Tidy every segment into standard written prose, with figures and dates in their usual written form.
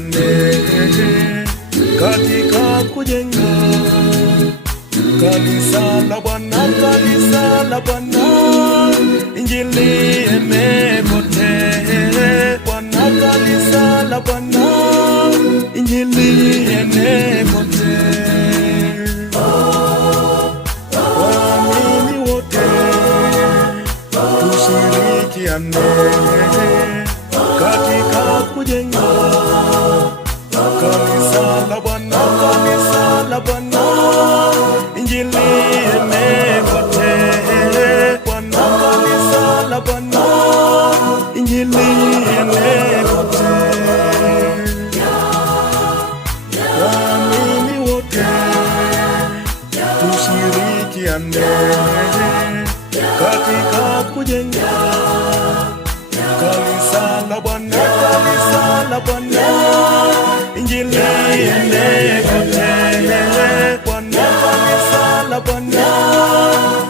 tushirikiane katika kujenga kanisa la Bwana, kanisa la Bwana, injili ene kote Bwana, kanisa la Bwana, injili ene kote. Waamini wote tushirikiane katika kujenga kanisa la Bwana, kanisa la Bwana, injili ene kote Bwana, kanisa la Bwana, injili ene kote. Waamini wote tushirikiane katika kujenga kanisa la Bwana, kanisa la Bwana, injili ene kote Bwana, kanisa la Bwana,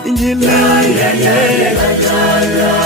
injili ene kote.